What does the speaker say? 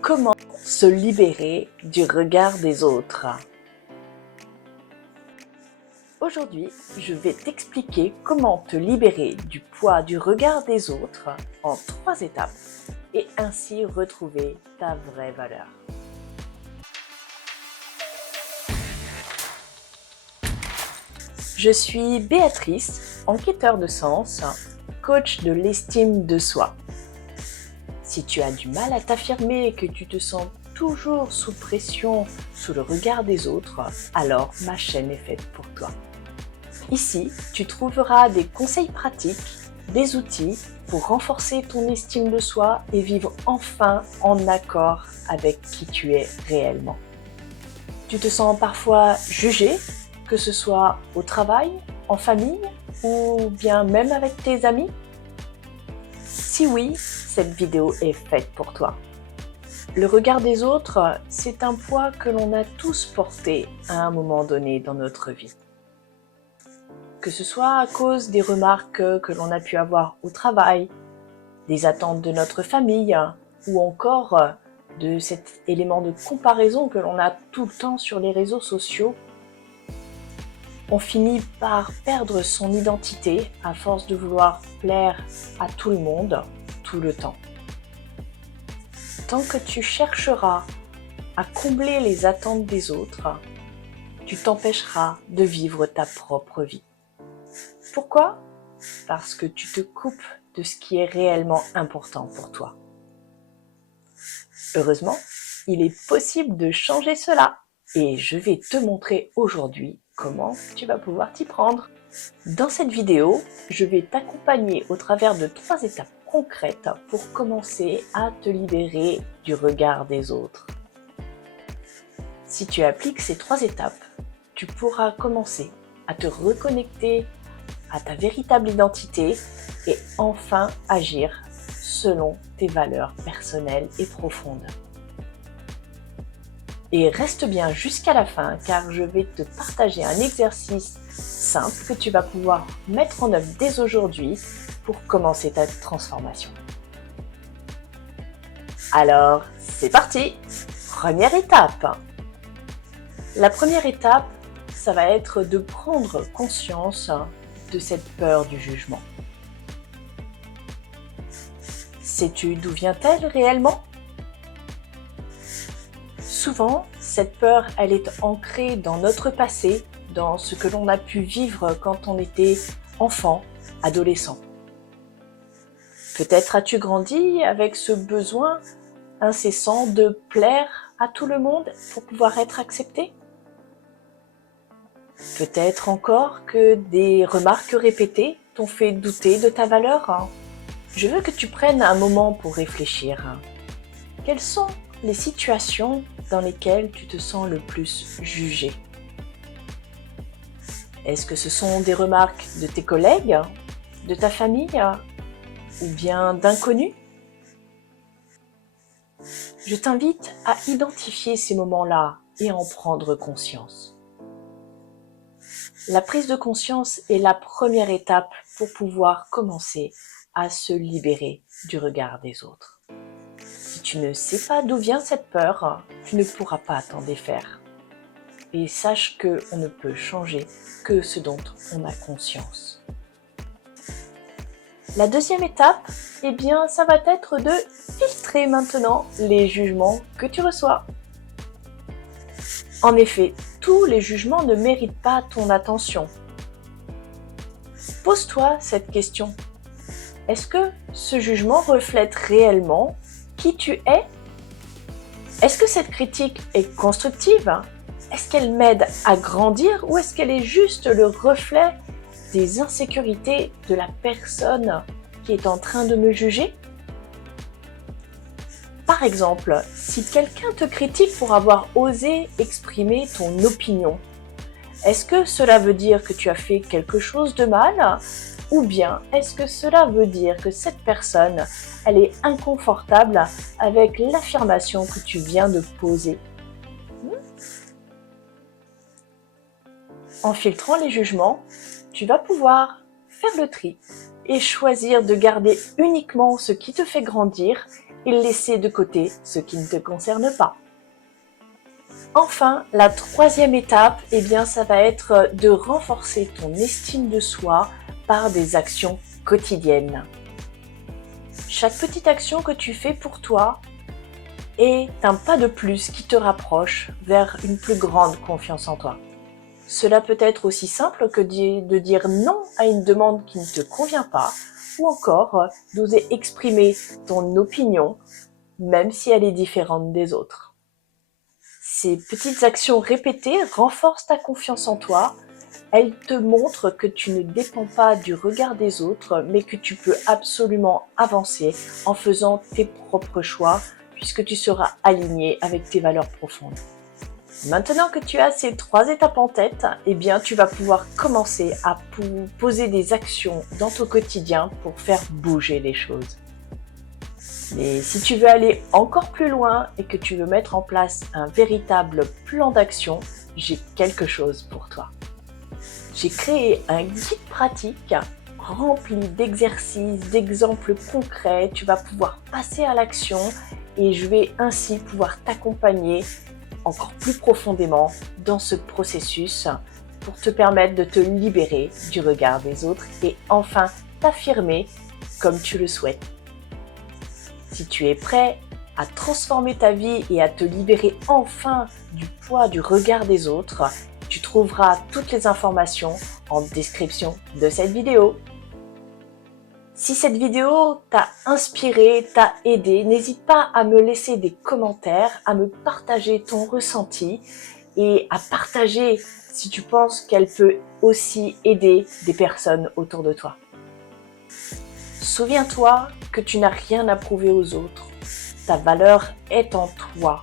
Comment se libérer du regard des autres? Aujourd'hui, je vais t'expliquer comment te libérer du poids du regard des autres en 3 étapes et ainsi retrouver ta vraie valeur. Je suis Béatrice, enquêteur de sens, coach de l'estime de soi. Si tu as du mal à t'affirmer et que tu te sens toujours sous pression, sous le regard des autres, alors ma chaîne est faite pour toi. Ici, tu trouveras des conseils pratiques, des outils pour renforcer ton estime de soi et vivre enfin en accord avec qui tu es réellement. Tu te sens parfois jugé, que ce soit au travail, en famille ou bien même avec tes amis? Si oui, cette vidéo est faite pour toi. Le regard des autres, c'est un poids que l'on a tous porté à un moment donné dans notre vie. Que ce soit à cause des remarques que l'on a pu avoir au travail, des attentes de notre famille ou encore de cet élément de comparaison que l'on a tout le temps sur les réseaux sociaux, on finit par perdre son identité à force de vouloir plaire à tout le monde, tout le temps. Tant que tu chercheras à combler les attentes des autres, tu t'empêcheras de vivre ta propre vie. Pourquoi? Parce que tu te coupes de ce qui est réellement important pour toi. Heureusement, il est possible de changer cela et je vais te montrer aujourd'hui comment tu vas pouvoir t'y prendre. Dans cette vidéo, je vais t'accompagner au travers de 3 étapes concrètes pour commencer à te libérer du regard des autres. Si tu appliques ces 3 étapes, tu pourras commencer à te reconnecter à ta véritable identité et enfin agir selon tes valeurs personnelles et profondes. Et reste bien jusqu'à la fin car je vais te partager un exercice simple que tu vas pouvoir mettre en œuvre dès aujourd'hui pour commencer ta transformation. Alors, c'est parti! Première étape. La première étape, ça va être de prendre conscience de cette peur du jugement. Sais-tu d'où vient-elle réellement? Souvent, cette peur, elle est ancrée dans notre passé, dans ce que l'on a pu vivre quand on était enfant, adolescent. Peut-être as-tu grandi avec ce besoin incessant de plaire à tout le monde pour pouvoir être accepté? Peut-être encore que des remarques répétées t'ont fait douter de ta valeur. Je veux que tu prennes un moment pour réfléchir. Quelles sont les situations dans lesquelles tu te sens le plus jugé? Est-ce que ce sont des remarques de tes collègues, de ta famille ou bien d'inconnus? Je t'invite à identifier ces moments-là et à en prendre conscience. La prise de conscience est la première étape pour pouvoir commencer à se libérer du regard des autres. Si tu ne sais pas d'où vient cette peur, tu ne pourras pas t'en défaire. Et sache qu'on ne peut changer que ce dont on a conscience. La deuxième étape, eh bien, ça va être de filtrer maintenant les jugements que tu reçois. En effet, tous les jugements ne méritent pas ton attention. Pose-toi cette question. Est-ce que ce jugement reflète réellement qui tu es? Est-ce que cette critique est constructive? Est-ce qu'elle m'aide à grandir ou est-ce qu'elle est juste le reflet des insécurités de la personne qui est en train de me juger? Par exemple, si quelqu'un te critique pour avoir osé exprimer ton opinion, est-ce que cela veut dire que tu as fait quelque chose de mal? Ou bien est-ce que cela veut dire que cette personne, elle est inconfortable avec l'affirmation que tu viens de poser? En filtrant les jugements, tu vas pouvoir faire le tri et choisir de garder uniquement ce qui te fait grandir et laisser de côté ce qui ne te concerne pas. Enfin, la troisième étape, eh bien, ça va être de renforcer ton estime de soi par des actions quotidiennes. Chaque petite action que tu fais pour toi est un pas de plus qui te rapproche vers une plus grande confiance en toi. Cela peut être aussi simple que de dire non à une demande qui ne te convient pas, ou encore d'oser exprimer ton opinion, même si elle est différente des autres. Ces petites actions répétées renforcent ta confiance en toi. Elles te montrent que tu ne dépends pas du regard des autres, mais que tu peux absolument avancer en faisant tes propres choix, puisque tu seras aligné avec tes valeurs profondes. Maintenant que tu as ces 3 étapes en tête, eh bien, tu vas pouvoir commencer à poser des actions dans ton quotidien pour faire bouger les choses. Mais si tu veux aller encore plus loin et que tu veux mettre en place un véritable plan d'action, j'ai quelque chose pour toi. J'ai créé un guide pratique rempli d'exercices, d'exemples concrets. Tu vas pouvoir passer à l'action et je vais ainsi pouvoir t'accompagner encore plus profondément dans ce processus pour te permettre de te libérer du regard des autres et enfin t'affirmer comme tu le souhaites. Si tu es prêt à transformer ta vie et à te libérer enfin du poids du regard des autres, tu trouveras toutes les informations en description de cette vidéo. Si cette vidéo t'a inspiré, t'a aidé, n'hésite pas à me laisser des commentaires, à me partager ton ressenti et à partager si tu penses qu'elle peut aussi aider des personnes autour de toi. Souviens-toi que tu n'as rien à prouver aux autres. Ta valeur est en toi